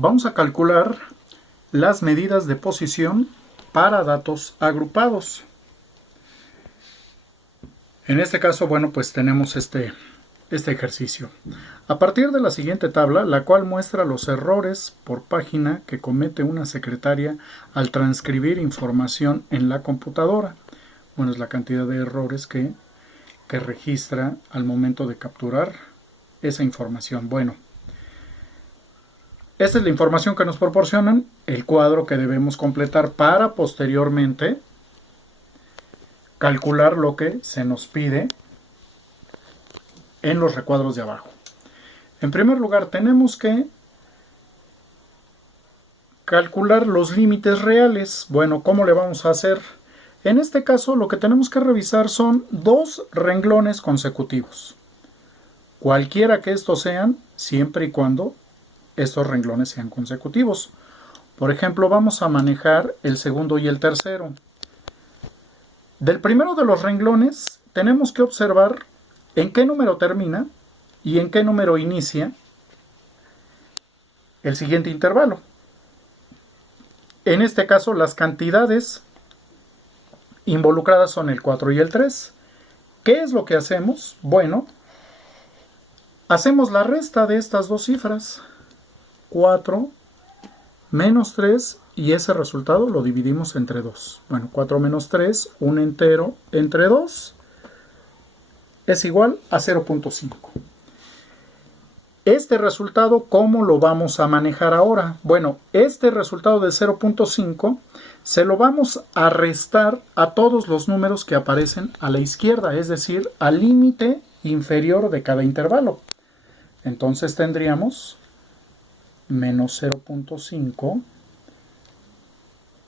Vamos a calcular las medidas de posición para datos agrupados. En este caso, bueno, pues tenemos este ejercicio. A partir de la siguiente tabla, la cual muestra los errores por página que comete una secretaria al transcribir información en la computadora. Bueno, es la cantidad de errores que registra al momento de capturar esa información. Bueno, esta es la información que nos proporcionan, el cuadro que debemos completar para posteriormente calcular lo que se nos pide en los recuadros de abajo. En primer lugar, tenemos que calcular los límites reales. Bueno, ¿cómo le vamos a hacer? En este caso, lo que tenemos que revisar son dos renglones consecutivos. Cualquiera que estos sean, siempre y cuando estos renglones sean consecutivos. Por ejemplo, vamos a manejar el segundo y el tercero. Del primero de los renglones, tenemos que observar en qué número termina y en qué número inicia el siguiente intervalo. En este caso, las cantidades involucradas son el 4 y el 3. ¿Qué es lo que hacemos? Bueno, hacemos la resta de estas dos cifras. 4 menos 3 y ese resultado lo dividimos entre 2. Bueno, 4 menos 3, un entero entre 2 es igual a 0.5. Este resultado, ¿cómo lo vamos a manejar ahora? Bueno, este resultado de 0.5 se lo vamos a restar a todos los números que aparecen a la izquierda, es decir, al límite inferior de cada intervalo. Entonces tendríamos menos 0.5,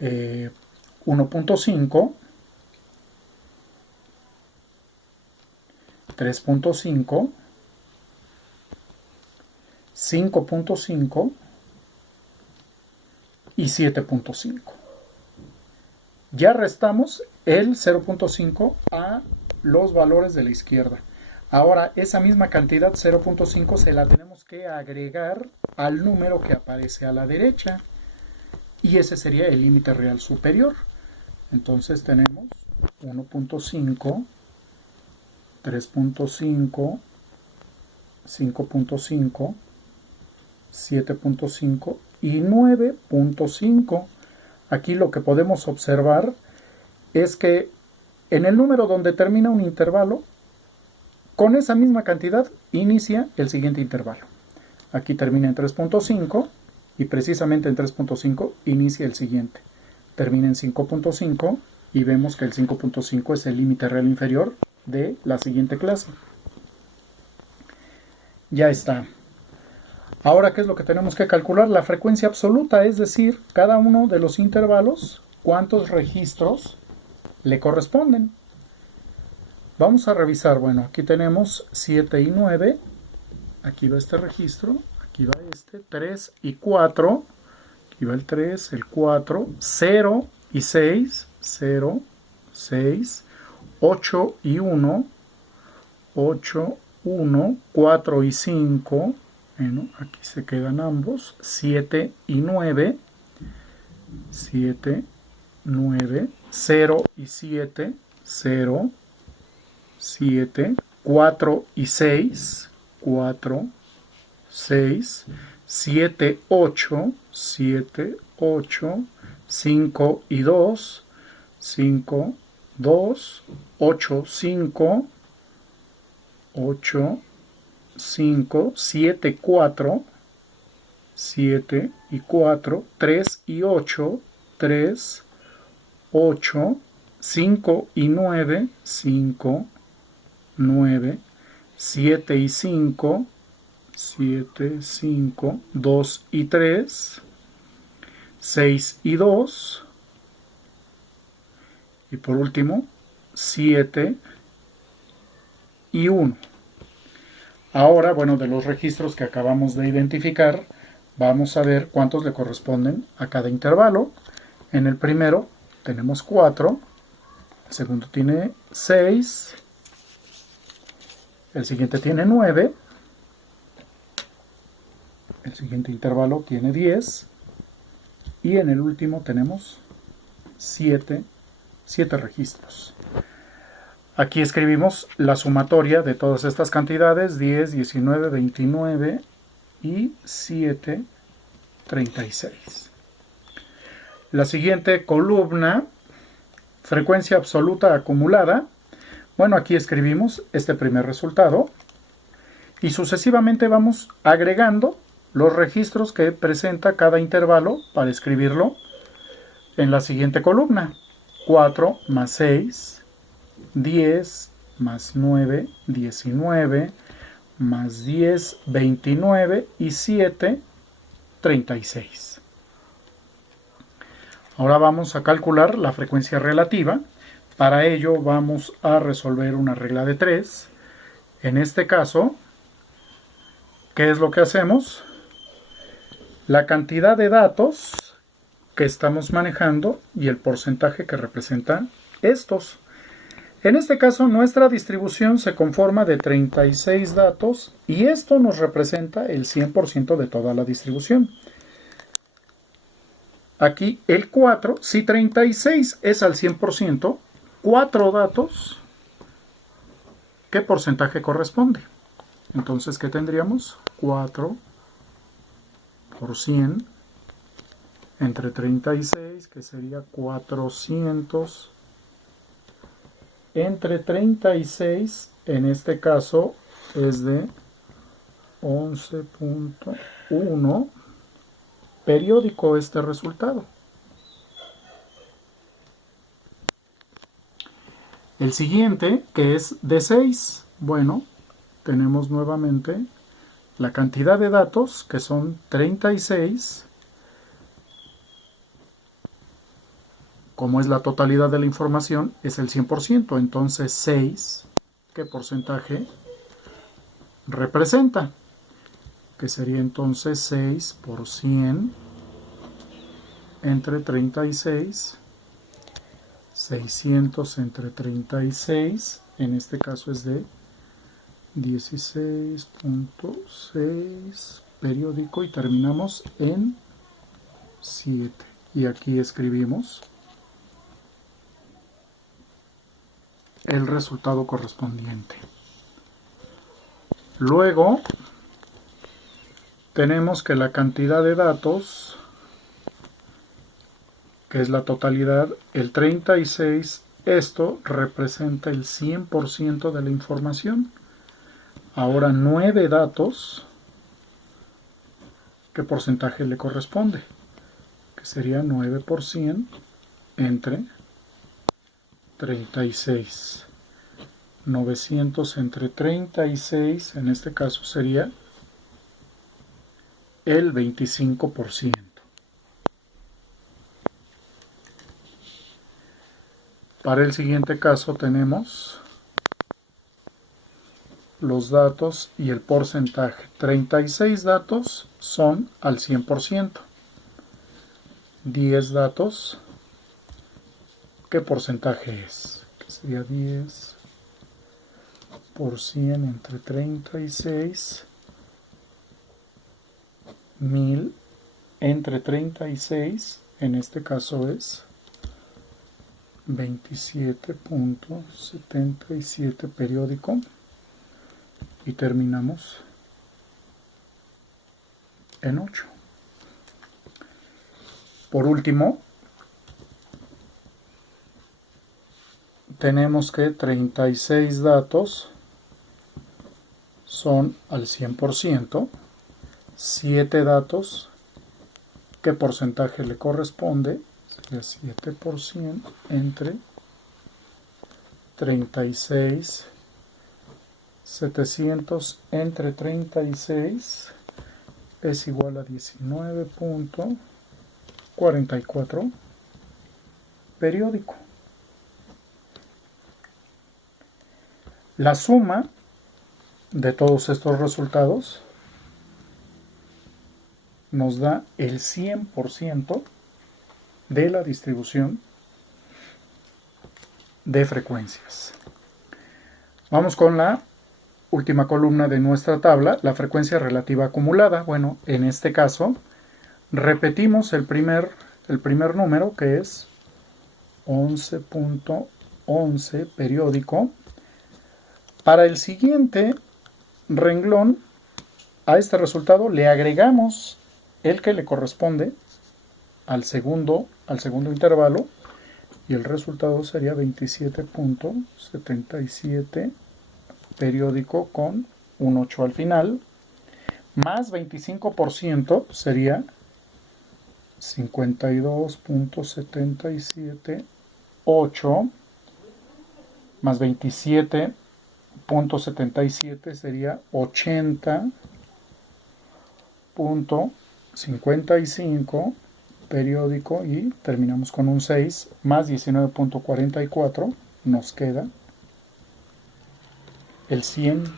1.5, 3.5, 5.5 y 7.5. Ya restamos el 0.5 a los valores de la izquierda. Ahora, esa misma cantidad 0.5 se la tenemos que agregar al número que aparece a la derecha. Y ese sería el límite real superior. Entonces tenemos 1.5, 3.5, 5.5, 7.5 y 9.5. Aquí lo que podemos observar es que en el número donde termina un intervalo, con esa misma cantidad inicia el siguiente intervalo. Aquí termina en 3.5 y precisamente en 3.5 inicia el siguiente. Termina en 5.5 y vemos que el 5.5 es el límite real inferior de la siguiente clase. Ya está. Ahora, ¿qué es lo que tenemos que calcular? La frecuencia absoluta, es decir, cada uno de los intervalos, cuántos registros le corresponden. Vamos a revisar, bueno, aquí tenemos 7 y 9, aquí va este registro, aquí va este, 3 y 4, aquí va el 3, el 4, 0 y 6, 0, 6, 8 y 1, 8, 1, 4 y 5, bueno, aquí se quedan ambos, 7 y 9, 7, 9, 0 y 7, 0, 7, 4 y 6, 4, 6, 7, 8, 7, 8, 5 y 2, 5, 2, 8, 5, 8, 5, 7, 4, 7 y 4, 3 y 8, 3, 8, 5 y 9, 5, 9, 7 y 5, 7, 5, 2 y 3, 6 y 2, y por último, 7 y 1. Ahora, bueno, de los registros que acabamos de identificar, vamos a ver cuántos le corresponden a cada intervalo. En el primero tenemos 4, el segundo tiene 6, el siguiente tiene 9, El siguiente intervalo tiene 10 y en el último tenemos 7 registros. Aquí escribimos la sumatoria de todas estas cantidades: 10, 19, 29 y 7, 36. La siguiente columna, frecuencia absoluta acumulada. Bueno, aquí escribimos este primer resultado y sucesivamente vamos agregando los registros que presenta cada intervalo para escribirlo en la siguiente columna. 4 más 6, 10 más 9, 19, más 10, 29 y 7, 36. Ahora vamos a calcular la frecuencia relativa. Para ello vamos a resolver una regla de 3. En este caso, ¿qué es lo que hacemos? La cantidad de datos que estamos manejando y el porcentaje que representan estos. En este caso, nuestra distribución se conforma de 36 datos y esto nos representa el 100% de toda la distribución. Aquí el 4, si 36 es al 100%, 4 datos, ¿qué porcentaje corresponde? Entonces, ¿qué tendríamos? 4 por 100 entre 36, que sería 400 entre 36, en este caso es de 11.1. Periódico este resultado. El siguiente, que es de 6. Bueno, tenemos nuevamente la cantidad de datos, que son 36. Como es la totalidad de la información, es el 100%. Entonces 6, ¿qué porcentaje representa? Que sería entonces 6 por 100 entre 36, 600 entre 36, en este caso es de 16.6 periódico y terminamos en 7. Y aquí escribimos el resultado correspondiente. Luego tenemos que la cantidad de datos, que es la totalidad, el 36, esto representa el 100% de la información. Ahora 9 datos, ¿qué porcentaje le corresponde? Que sería 9 por 100 entre 36. 900 entre 36, en este caso sería el 25%. Para el siguiente caso tenemos los datos y el porcentaje. 36 datos son al 100%. 10 datos, ¿qué porcentaje es? Que sería 10 por 100 entre 36. 1000 entre 36, en este caso es 27.77 periódico y terminamos en 8. Por último, tenemos que 36 datos son al 100%, 7 datos, ¿qué porcentaje le corresponde? Sería 7 por 100 entre 36, 700 entre 36 es igual a 19.44 periódico. La suma de todos estos resultados nos da el 100% de la distribución de frecuencias. Vamos con la última columna de nuestra tabla, la frecuencia relativa acumulada. Bueno, en este caso, repetimos el primer número, que es 11.11 periódico. Para el siguiente renglón, a este resultado le agregamos el que le corresponde al segundo intervalo, y el resultado sería 27.77 periódico con un 8 al final, más 25% sería 52.77, más 27.77 sería 80.55 periódico, y terminamos con un 6, más 19.44, nos queda el 100%.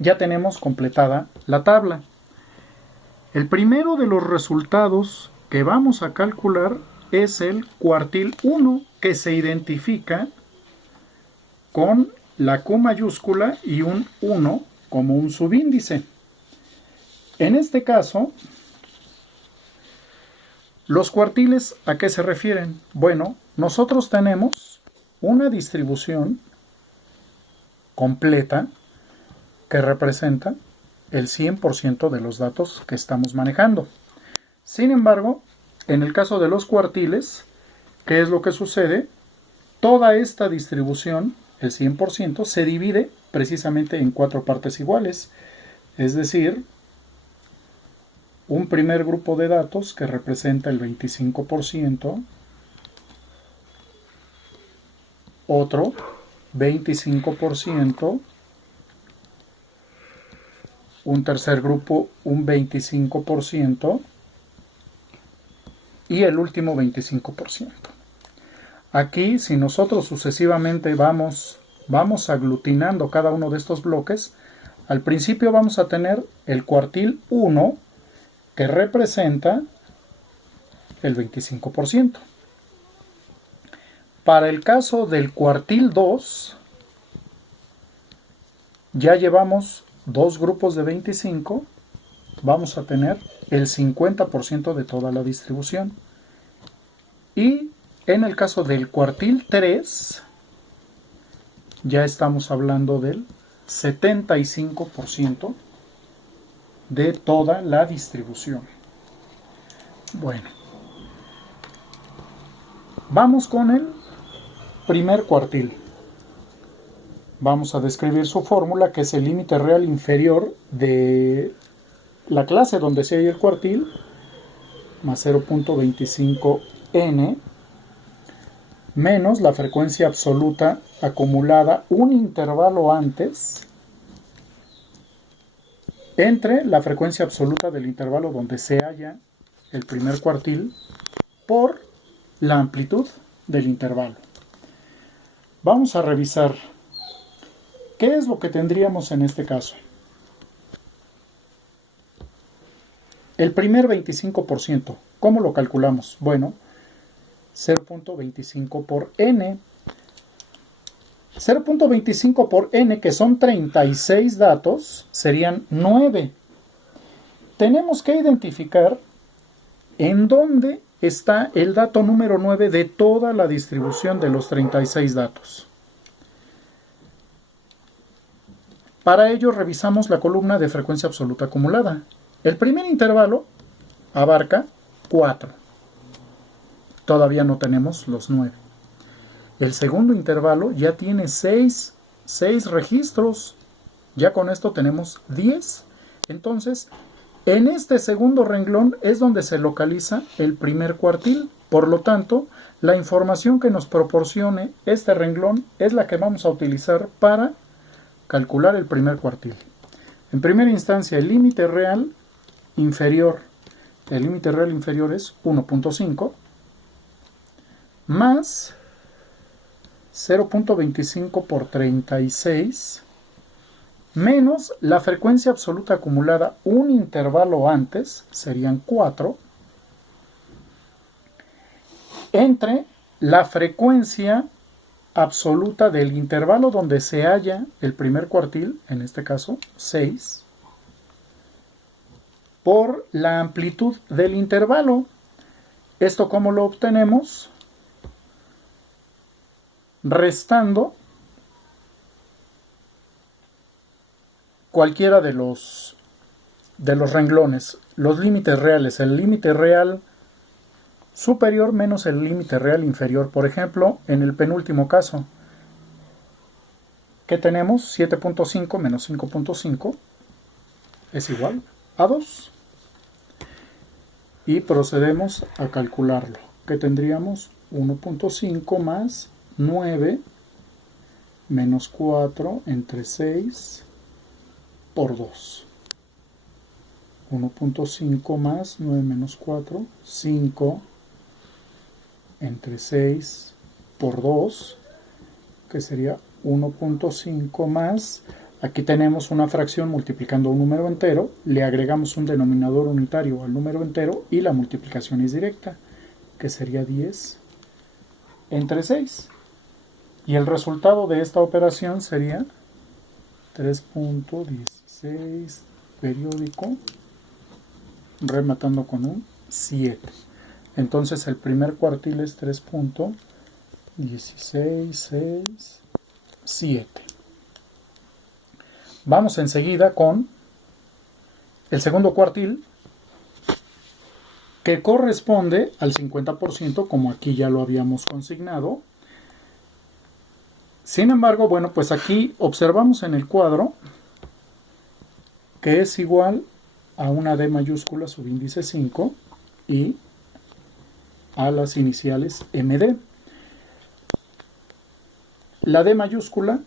Ya tenemos completada la tabla. El primero de los resultados que vamos a calcular es el cuartil 1, que se identifica con la Q mayúscula y un 1 como un subíndice. En este caso, ¿los cuartiles a qué se refieren? Bueno, nosotros tenemos una distribución completa que representa el 100% de los datos que estamos manejando. Sin embargo, en el caso de los cuartiles, ¿qué es lo que sucede? Toda esta distribución, el 100%, se divide precisamente en 4 partes iguales, es decir, un primer grupo de datos que representa el 25%, otro 25%, un tercer grupo un 25% y el último 25%. Aquí, si nosotros sucesivamente vamos aglutinando cada uno de estos bloques, al principio vamos a tener el cuartil 1, que representa el 25%. Para el caso del cuartil 2, ya llevamos 2 grupos de 25, vamos a tener el 50% de toda la distribución. Y en el caso del cuartil 3, ya estamos hablando del 75% de toda la distribución. Bueno, vamos con el primer cuartil. Vamos a describir su fórmula, que es el límite real inferior de la clase donde se halla el cuartil, más 0.25n, menos la frecuencia absoluta acumulada un intervalo antes, entre la frecuencia absoluta del intervalo donde se halla el primer cuartil por la amplitud del intervalo. Vamos a revisar qué es lo que tendríamos en este caso. El primer 25%, ¿cómo lo calculamos? Bueno, 0.25 por n. 0.25 por n, que son 36 datos, serían 9. Tenemos que identificar en dónde está el dato número 9 de toda la distribución de los 36 datos. Para ello revisamos la columna de frecuencia absoluta acumulada. El primer intervalo abarca 4. Todavía no tenemos los 9. El segundo intervalo ya tiene 6 registros. Ya con esto tenemos 10. Entonces, en este segundo renglón es donde se localiza el primer cuartil. Por lo tanto, la información que nos proporcione este renglón es la que vamos a utilizar para calcular el primer cuartil. En primera instancia, el límite real inferior es 1.5 más 0.25 por 36 menos la frecuencia absoluta acumulada un intervalo antes, serían 4, entre la frecuencia absoluta del intervalo donde se halla el primer cuartil, en este caso 6, por la amplitud del intervalo. ¿Esto cómo lo obtenemos? Restando cualquiera de los renglones, los límites reales, el límite real superior menos el límite real inferior. Por ejemplo, en el penúltimo caso, ¿qué tenemos? 7.5 menos 5.5 es igual a 2. Y procedemos a calcularlo. ¿Qué tendríamos? 1.5 más 9 menos 4 entre 6 por 2. 1.5 más 9 menos 4, 5 entre 6 por 2, que sería 1.5 más, aquí tenemos una fracción multiplicando un número entero, le agregamos un denominador unitario al número entero y la multiplicación es directa, que sería 10 entre 6. Y el resultado de esta operación sería 3.16 periódico, rematando con un 7. Entonces el primer cuartil es 3.1667. Vamos enseguida con el segundo cuartil, que corresponde al 50%, como aquí ya lo habíamos consignado. Sin embargo, bueno, pues aquí observamos en el cuadro que es igual a una D mayúscula subíndice 5 y a las iniciales MD. La D mayúscula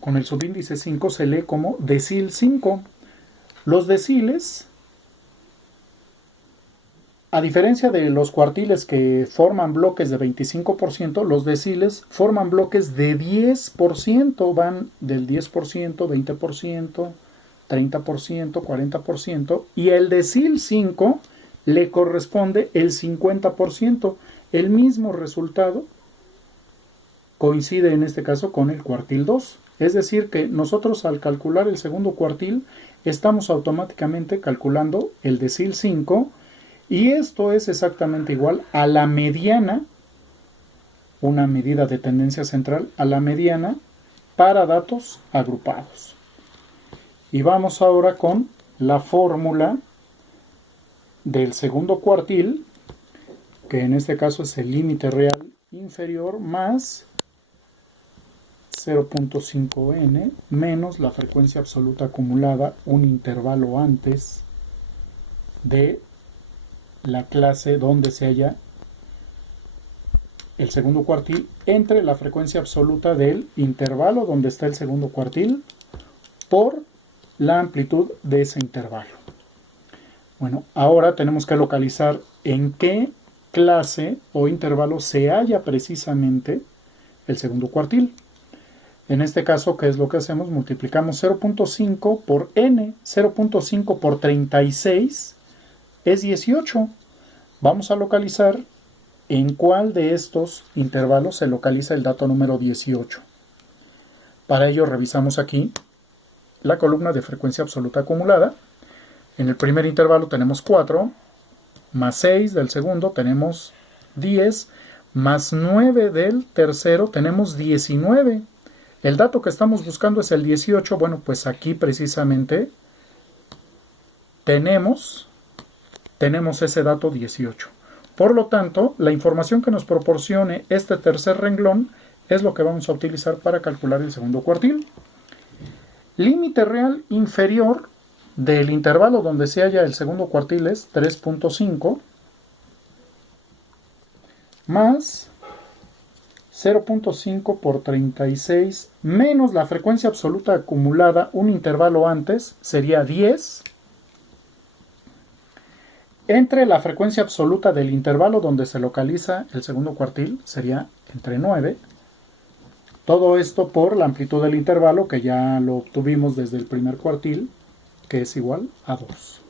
con el subíndice 5 se lee como decil 5. Los deciles, a diferencia de los cuartiles que forman bloques de 25%, los deciles forman bloques de 10%, van del 10%, 20%, 30%, 40%, y el decil 5 le corresponde el 50%. El mismo resultado coincide en este caso con el cuartil 2. Es decir, que nosotros al calcular el segundo cuartil estamos automáticamente calculando el decil 5, y esto es exactamente igual a la mediana, una medida de tendencia central, a la mediana para datos agrupados. Y vamos ahora con la fórmula del segundo cuartil, que en este caso es el límite real inferior más 0.5n menos la frecuencia absoluta acumulada un intervalo antes de la clase donde se halla el segundo cuartil entre la frecuencia absoluta del intervalo donde está el segundo cuartil por la amplitud de ese intervalo. Bueno, ahora tenemos que localizar en qué clase o intervalo se halla precisamente el segundo cuartil. En este caso, ¿qué es lo que hacemos? Multiplicamos 0.5 por n. 0.5 por 36 es 18. Vamos a localizar en cuál de estos intervalos se localiza el dato número 18. Para ello revisamos aquí la columna de frecuencia absoluta acumulada. En el primer intervalo tenemos 4, más 6 del segundo tenemos 10, más 9 del tercero tenemos 19. El dato que estamos buscando es el 18. Bueno, pues aquí precisamente tenemos ese dato 18. Por lo tanto, la información que nos proporcione este tercer renglón es lo que vamos a utilizar para calcular el segundo cuartil. Límite real inferior del intervalo donde se halla el segundo cuartil es 3.5 más 0.5 por 36 menos la frecuencia absoluta acumulada un intervalo antes sería 10 entre la frecuencia absoluta del intervalo donde se localiza el segundo cuartil sería entre 9. Todo esto por la amplitud del intervalo que ya lo obtuvimos desde el primer cuartil, que es igual a 2.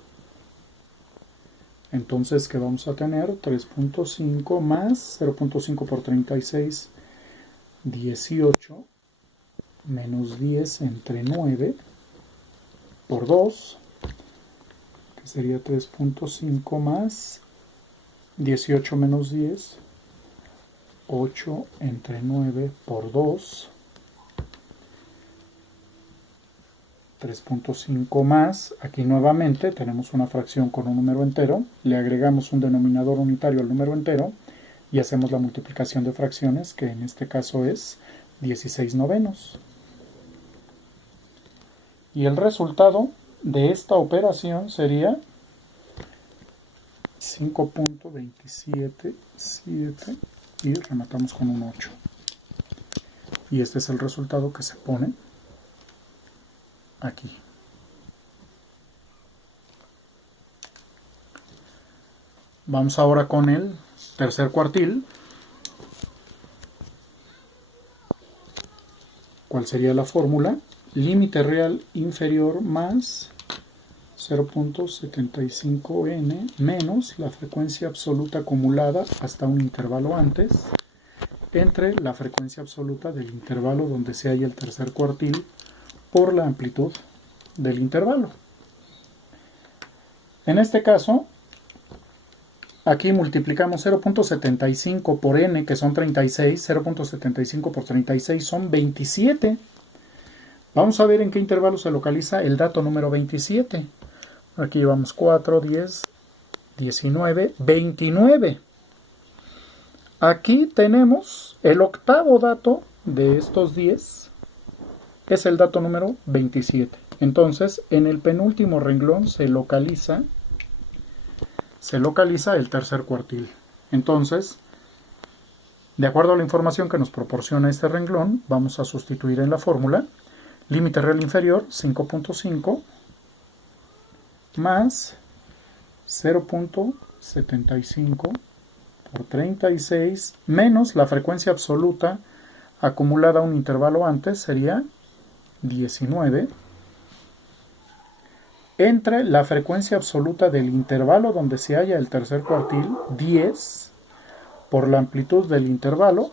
Entonces, ¿qué vamos a tener? 3.5 más 0.5 por 36 18 menos 10 entre 9 por 2, que sería 3.5 más 18 menos 10, 8 entre 9 por 2, 3.5 más, aquí nuevamente tenemos una fracción con un número entero, le agregamos un denominador unitario al número entero y hacemos la multiplicación de fracciones, que en este caso es 16 novenos. Y el resultado de esta operación sería 5.277 y rematamos con un 8. Y este es el resultado que se pone aquí. Vamos ahora con el tercer cuartil. ¿Cuál sería la fórmula? Límite real inferior más 0.75n menos la frecuencia absoluta acumulada hasta un intervalo antes entre la frecuencia absoluta del intervalo donde se halla el tercer cuartil por la amplitud del intervalo. En este caso, aquí multiplicamos 0.75 por n, que son 36, 0.75 por 36 son 27. Vamos a ver en qué intervalo se localiza el dato número 27. Aquí llevamos 4, 10, 19, 29. Aquí tenemos el octavo dato de estos 10, es el dato número 27. Entonces, en el penúltimo renglón se localiza el tercer cuartil. Entonces, de acuerdo a la información que nos proporciona este renglón, vamos a sustituir en la fórmula límite real inferior 5.5 más 0.75 por 36 menos la frecuencia absoluta acumulada a un intervalo antes, sería 19, entre la frecuencia absoluta del intervalo donde se halla el tercer cuartil, 10, por la amplitud del intervalo,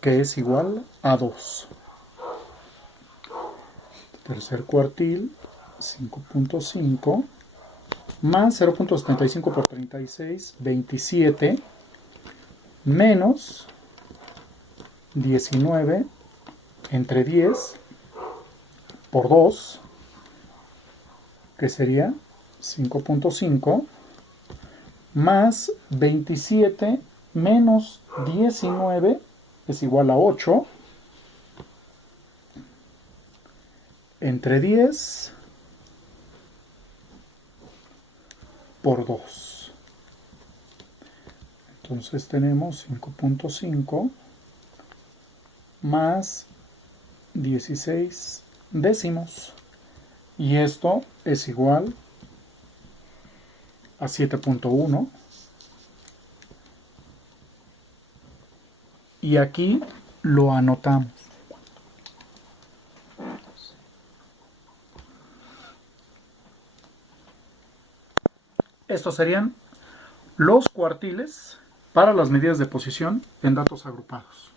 que es igual a 2. Tercer cuartil, 5.5, más 0.75 por 36, 27, menos 19 entre 10 por 2, que sería 5.5, más 27 menos 19 es igual a 8, entre 10 por 2. Entonces tenemos 5.5 más 16 décimos. Y esto es igual a 7.1. Y aquí lo anotamos. Estos serían los cuartiles para las medidas de posición en datos agrupados.